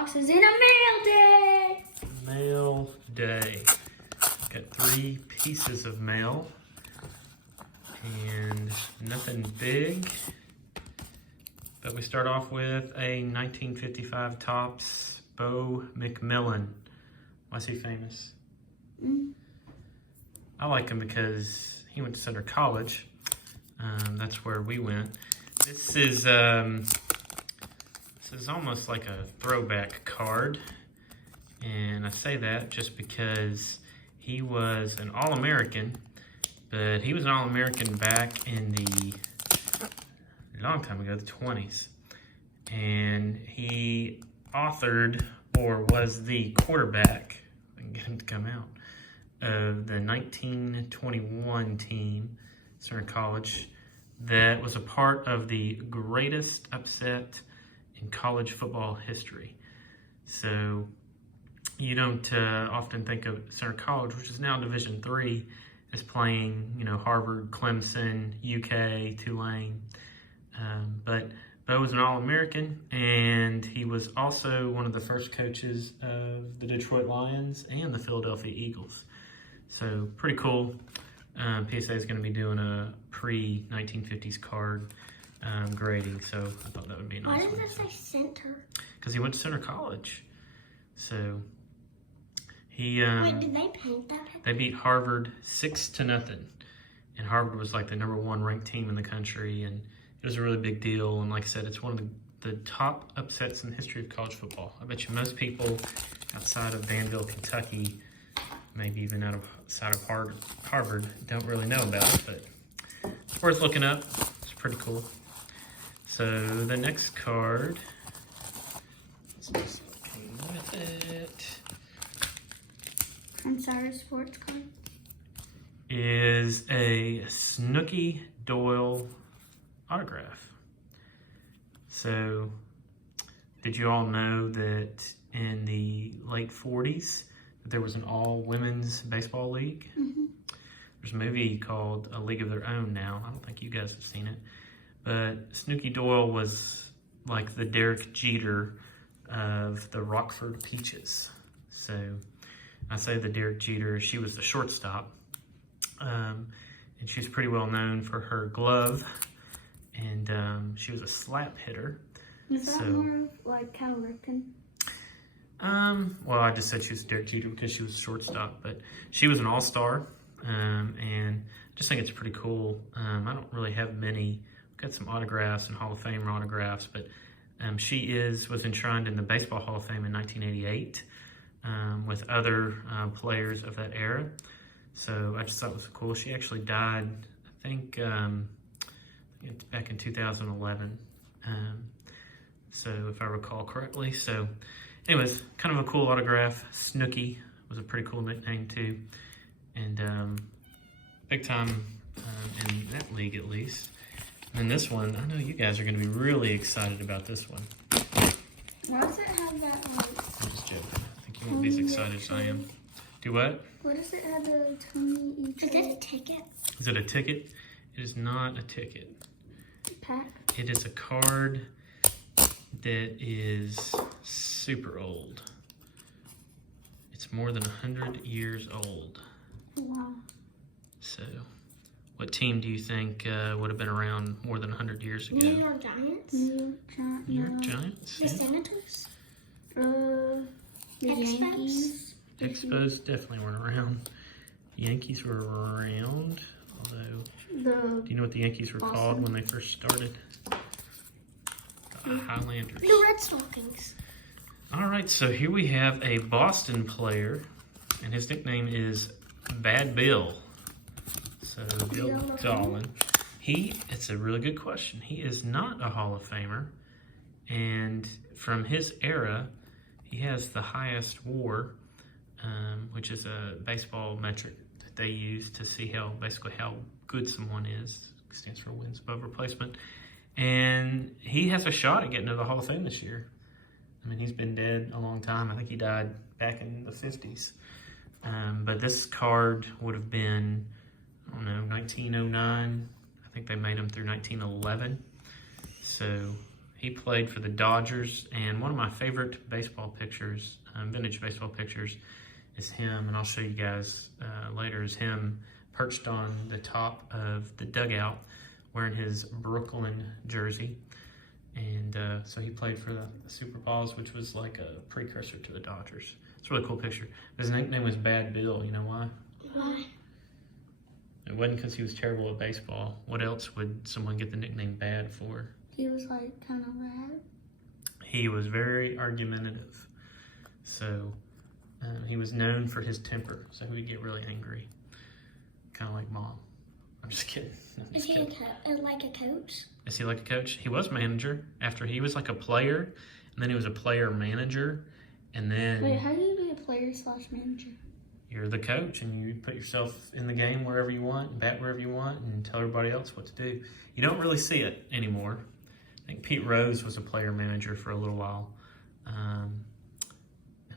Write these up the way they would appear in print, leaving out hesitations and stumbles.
boxes in a mail day. Mail day. Got 3 pieces of mail. And nothing big. But we start off with a 1955 Topps Bo McMillan. Why is he famous? I like him because he went to Center College. That's where we went. This is almost like a throwback card. And I say that just because he was an All-American, but he was an All-American back in the, a long time ago, the 20s. And he authored, or was the quarterback, I can get him to come out, of the 1921 team, Center College, that was a part of the greatest upset in college football history. So you don't often think of Center College, which is now Division III, as playing, you know, Harvard, Clemson, UK, Tulane. But Bo was an All-American, and he was also one of the first coaches of the Detroit Lions and the Philadelphia Eagles. So pretty cool. PSA is going to be doing a pre-1950s card grading, so I thought that would be a nice. Why did that say center? Because he went to Center College. So he Wait, did they paint that? they beat Harvard 6-0, and Harvard was like the #1 ranked team in the country, and it was a really big deal. And like I said, it's one of the top upsets in the history of college football. I bet you most people outside of Danville, Kentucky, maybe even outside of Harvard, don't really know about it, but it's worth looking up. It's pretty cool. So the next card, came with it, I'm sorry, sports card. is a Snooki Doyle autograph. So did you all know that in the late 40s that there was an all-women's baseball league? There's a movie called A League of Their Own now. I don't think you guys have seen it. But Snooki Doyle was like the Derek Jeter of the Rockford Peaches. So I say the Derek Jeter, she was the shortstop. And she's pretty well known for her glove. And she was a slap hitter. Is that more of like Cal Ripken? Well, I just said she was Derek Jeter because she was a shortstop, but she was an all-star, and I just think it's pretty cool. I don't really have many. I've got some autographs and Hall of Fame autographs, but she was enshrined in the Baseball Hall of Fame in 1988 with other players of that era. So I just thought it was cool. She actually died, I think it's back in 2011. So if I recall correctly. So anyways, kind of a cool autograph. Snooki was a pretty cool nickname too. And big time in that league at least. And this one, I know you guys are going to be really excited about this one. Why does it have that one? I'm just joking. I think you won't be as excited as I am. Do what? What does it have the Tony each? Is it a ticket? Is it a ticket? It is not a ticket. Pack? It is a card that is super old. It's more than 100 years old. Wow. So, what team do you think would have been around more than 100 years ago? New York Giants? New York Giants? The Yeah. Senators? The Yankees? Expos definitely weren't around. Yankees were around, although, do you know what the Yankees were called when they first started? The Highlanders. The Red Stockings. All right, so here we have a Boston player, and his nickname is Bad Bill. So Bill Dolan. It's a really good question. He is not a Hall of Famer, and from his era, he has the highest WAR, which is a baseball metric that they use to see how good someone is. It stands for wins above replacement. And he has a shot at getting to the Hall of Fame this year. I mean, he's been dead a long time. I think he died back in the 50s. But this card would have been, I don't know, 1909. I think they made him through 1911. So He played for the Dodgers, and one of my favorite baseball pictures, vintage baseball pictures, is him, and I'll show you guys later, is him perched on the top of the dugout wearing his Brooklyn jersey. And so he played for the Super Balls, which was like a precursor to the Dodgers. It's a really cool picture. His nickname was Bad Bill. You know why? Why? It wasn't because he was terrible at baseball. What else would someone get the nickname Bad for? He was like kind of rad. He was very argumentative. So he was known for his temper. So he would get really angry. Kind of like Mom. I'm just kidding. Is he like a coach? Is he like a coach? He was manager. After he was like a player, and then he was a player manager, and then... Wait, how do you be a player/manager? You're the coach, and you put yourself in the game wherever you want, and bat wherever you want, and tell everybody else what to do. You don't really see it anymore. I think Pete Rose was a player manager for a little while. And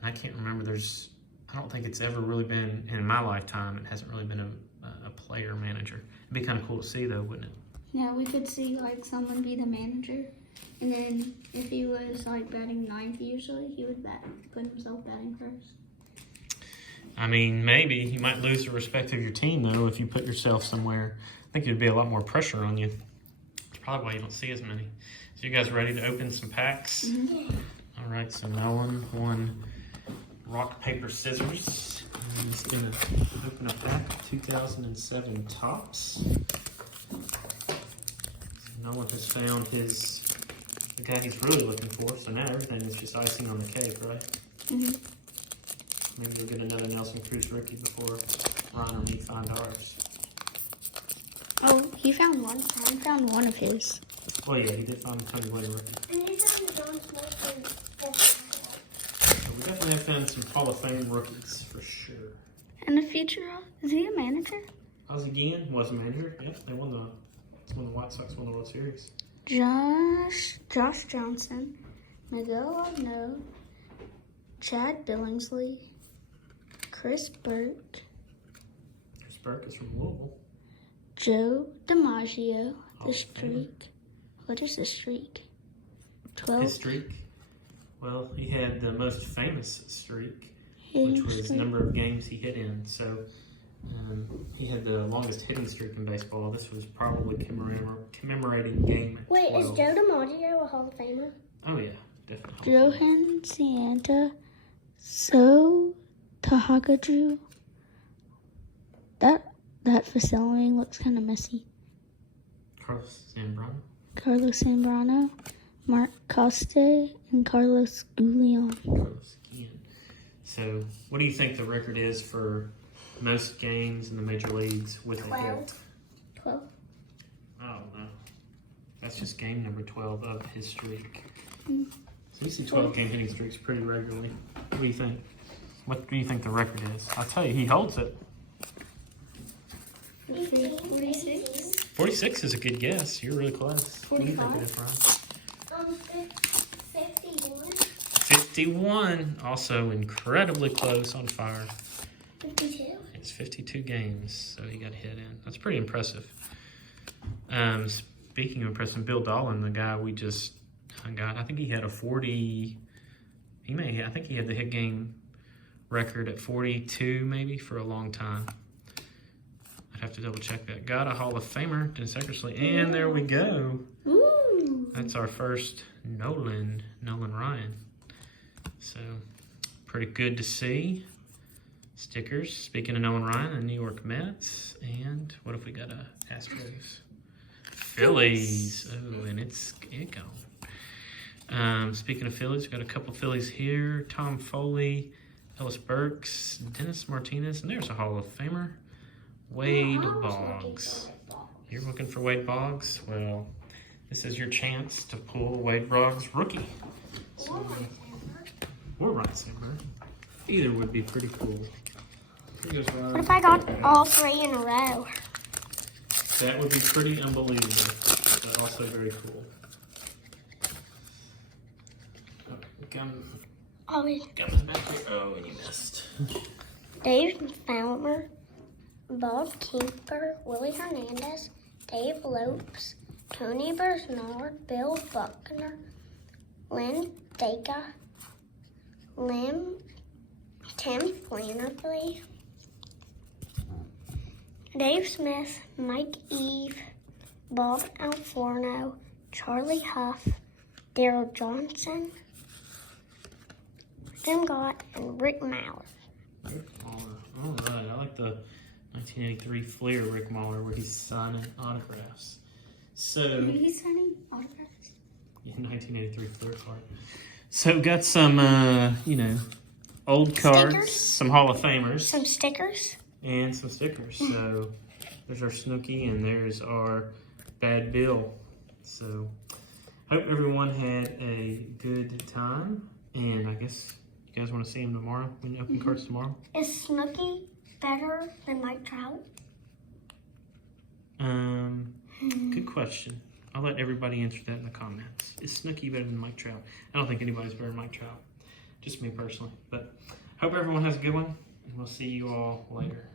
I can't remember, I don't think it's ever really been, in my lifetime, it hasn't really been a player manager. It'd be kind of cool to see though, wouldn't it? Yeah, we could see like someone be the manager, and then if he was like batting ninth usually, he would put himself batting first. I mean, maybe you might lose the respect of your team though if you put yourself somewhere. I think there'd be a lot more pressure on you. That's probably why you don't see as many. So you guys ready to open some packs? Mm-hmm. All right, so Nolan won rock, paper, scissors. And he's gonna open a pack of 2007 Topps. Nolan has found the guy he's really looking for, so now everything is just icing on the cake, right? Mm-hmm. Maybe you'll get another Nelson Cruz rookie before Ron or me find ours. Oh, he found one. I found one of his. Well, yeah, he did find the Tony Gwynn rookie. And he found the John Smith. So we definitely have found some Hall of Fame rookies for sure. And the future, is he a manager? Ozzie Guillen was a manager. Yep, they won the White Sox won the World Series. Josh Johnson, Miguel Arno, Chad Billingsley, Chris Burke. Chris Burke is from Louisville. Joe DiMaggio, Hall the of Famer. streak. What is the streak? 12. His streak? Well, he had the most famous streak, Hitting which was streak. number of games he hit in. So he had the longest hitting streak in baseball. This was probably commemorating game 12. Wait, is Joe DiMaggio a Hall of Famer? Oh, yeah, definitely. Johan Santa, So Tahagaju. That facility looks kind of messy. Carlos Zambrano. Carlos Zambrano, Mark Coste, and Carlos Guillen. Carlos Guillen. So, what do you think the record is for most games in the major leagues with a hit? 12. I don't know. That's just game number 12 of his streak. Mm. So we see 12 game hitting streaks pretty regularly. What do you think? What do you think the record is? I'll tell you, he holds it. 46. 46 is a good guess. You're really close. What do you think it is, Ryan? 51. 51. Also incredibly close on fire. 52. It's 52 games, so he got hit in. That's pretty impressive. Speaking of impressive, Bill Dolan, the guy we just got, I think he had a 40. I think he had the hit game record at 42 maybe for a long time. I'd have to double check that. Got a Hall of Famer, Dennis Eckersley, and there we go. Ooh. That's our first Nolan Ryan. So pretty good to see. Stickers. Speaking of Nolan Ryan, the New York Mets, and what if we got a Astros? Phillies. Oh, and it gone. Speaking of Phillies, we've got a couple Phillies here. Tom Foley, Ellis Burks, Dennis Martinez, and there's a Hall of Famer. Wade Boggs. You're looking for Wade Boggs? Well, this is your chance to pull Wade Boggs rookie. Or Ryan Sandberg. Either would be pretty cool. Here goes Ryan. What if I got all three in a row? That would be pretty unbelievable, but also very cool. Gum is back here. Oh, and you missed. Dave Fowler, Bob Kemper, Willie Hernandez, Dave Lopes, Tony Bernard, Bill Buckner, Lynn Dacre, Tim Flannery, Dave Smith, Mike Eve, Bob Alforno, Charlie Huff, Daryl Johnson, Jim Gott, and Rick Maurer. Rick Maurer. All right. I like the 1983 Fleer Rick Maurer where he's signing autographs. So He's signing autographs. yeah, 1983 Fleer card. So got some, old cards, Stickers? some Hall of Famers, Some stickers. and some stickers. So there's our Snooki and there's our Bad Bill. So hope everyone had a good time. And I guess you guys want to see him tomorrow when you open cards tomorrow? Is Snooki better than Mike Trout? Good question. I'll let everybody answer that in the comments. Is Snooki better than Mike Trout? I don't think anybody's better than Mike Trout. Just me personally. But hope everyone has a good one, and we'll see you all later.